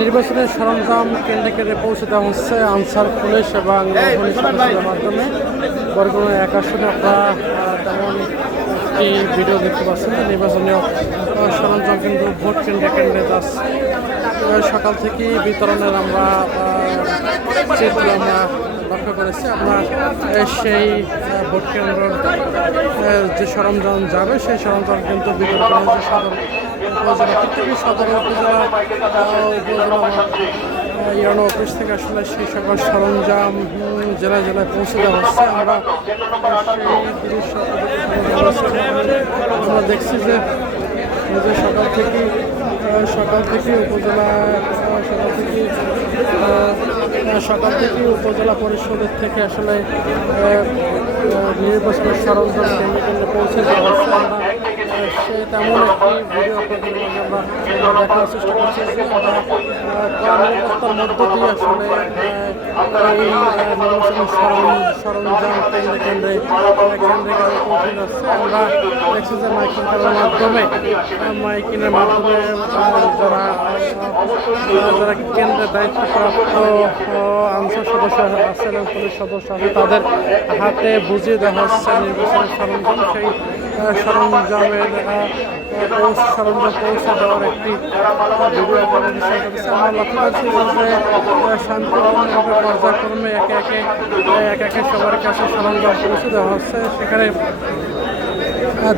নির্বাচনের সরঞ্জাম কেন্দ্রে কেন্দ্রে পৌঁছে দেওয়া হচ্ছে আনসার পুলিশ এবং সদস্যদের মাধ্যমে। বরগুনা 1 আসনে আপনারা তেমন একটি ভিডিও দেখতে পাচ্ছেন। নির্বাচনীয় সরঞ্জাম কিন্তু ভোট কেন্দ্রে কেন্দ্রে যাচ্ছে। সকাল থেকে বিতরণের আমরা চিত্র আমরা লক্ষ্য করেছি। আমরা সেই ভোট কেন্দ্রের যে সরঞ্জাম যাবে সেই সরঞ্জাম কিন্তু বিতরণ করা হয়েছে সদর উপজেলা। প্রত্যেকটি সদর উপজেলা ইউনো অফিস থেকে আসলে সেই সকল সরঞ্জাম জেলায় জেলায় পৌঁছে দেওয়া হচ্ছে। আমরা সেই দৃশ্য আমরা দেখছি যে সকাল থেকে উপজেলা পরিষদের থেকে আসলে নির্বাচনের সরঞ্জাম কেন্দ্রে কেন্দ্রে পৌঁছে দেওয়া হচ্ছে। আমরা সে তেমন একটি ভিডিও আপনাদের মাঝে আমরা দেখার চেষ্টা করছি যে নিরাপত্তার মধ্য দিয়ে আসলে এই নির্বাচনের সরঞ্জাম কেন্দ্রে কেন্দ্রে পৌঁছে যাচ্ছে। আমরা দেখছি যে মাইকিংয়ের মাধ্যমে যারা কেন্দ্রের দায়িত্বপ্রাপ্ত আনসার সদস্য আছে এবং পুলিশ সদস্য আছে তাদের হাতে বুঝিয়ে দেওয়া হচ্ছে নির্বাচনের সরঞ্জাম। সেই সরঞ্জাম পৌঁছে দেওয়ার একটি ভিডিও আপনাদের শেয়ার করেছে। আমরা লক্ষ্য করছি যে শান্তিপূর্ণভাবে পর্যায়ক্রমে একে সবার কাছে সরঞ্জাম পৌঁছে দেওয়া হচ্ছে। সেখানে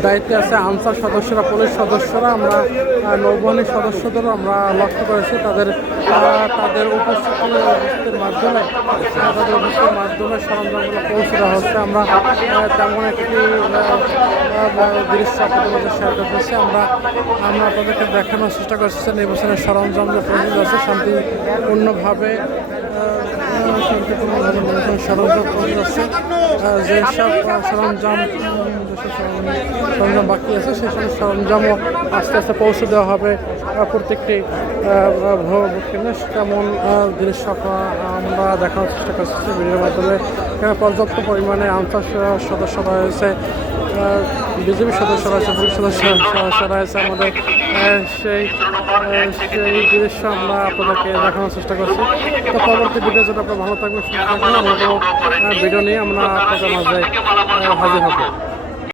দায়িত্বে আছে আনসার সদস্যরা, পুলিশ সদস্যরা। আমরা নৌবাহিনীর সদস্যদেরও আমরা লক্ষ্য করেছি তাদের উপস্থিতির মাধ্যমে সরঞ্জামগুলো পৌঁছে দেওয়া হচ্ছে। আমরা তেমন একটি দৃশ্য আপনাদের মধ্যে শেয়ার করতেছি। আমরা আপনাদেরকে দেখানোর চেষ্টা করছি নির্বাচনের সরঞ্জাম যে পৌঁছে যাচ্ছে শান্তিপূর্ণভাবে নির্বাচনের সরঞ্জাম পৌঁছে যাচ্ছে। যেসব সরঞ্জাম বাকি আছে সেই সব সরঞ্জামও আস্তে আস্তে পৌঁছে দেওয়া হবে প্রত্যেকটি ভোট কেন্দ্রে। তেমন দৃশ্য আমরা দেখানোর চেষ্টা করছি ভিডিওর মাধ্যমে। এখানে পর্যাপ্ত পরিমাণে আনসার সদস্য রয়েছে, বিজেপি সদস্য রয়েছে, পুলিশ সদস্য রয়েছে। আমাদের সেই দৃশ্য আমরা আপনাদেরকে দেখানোর চেষ্টা করছি। তো পরবর্তী ভিডিও যদি আপনারা ভালো থাকবেন, ভিডিও নিয়ে আমরা আপনাদের মাঝে হাজির হব।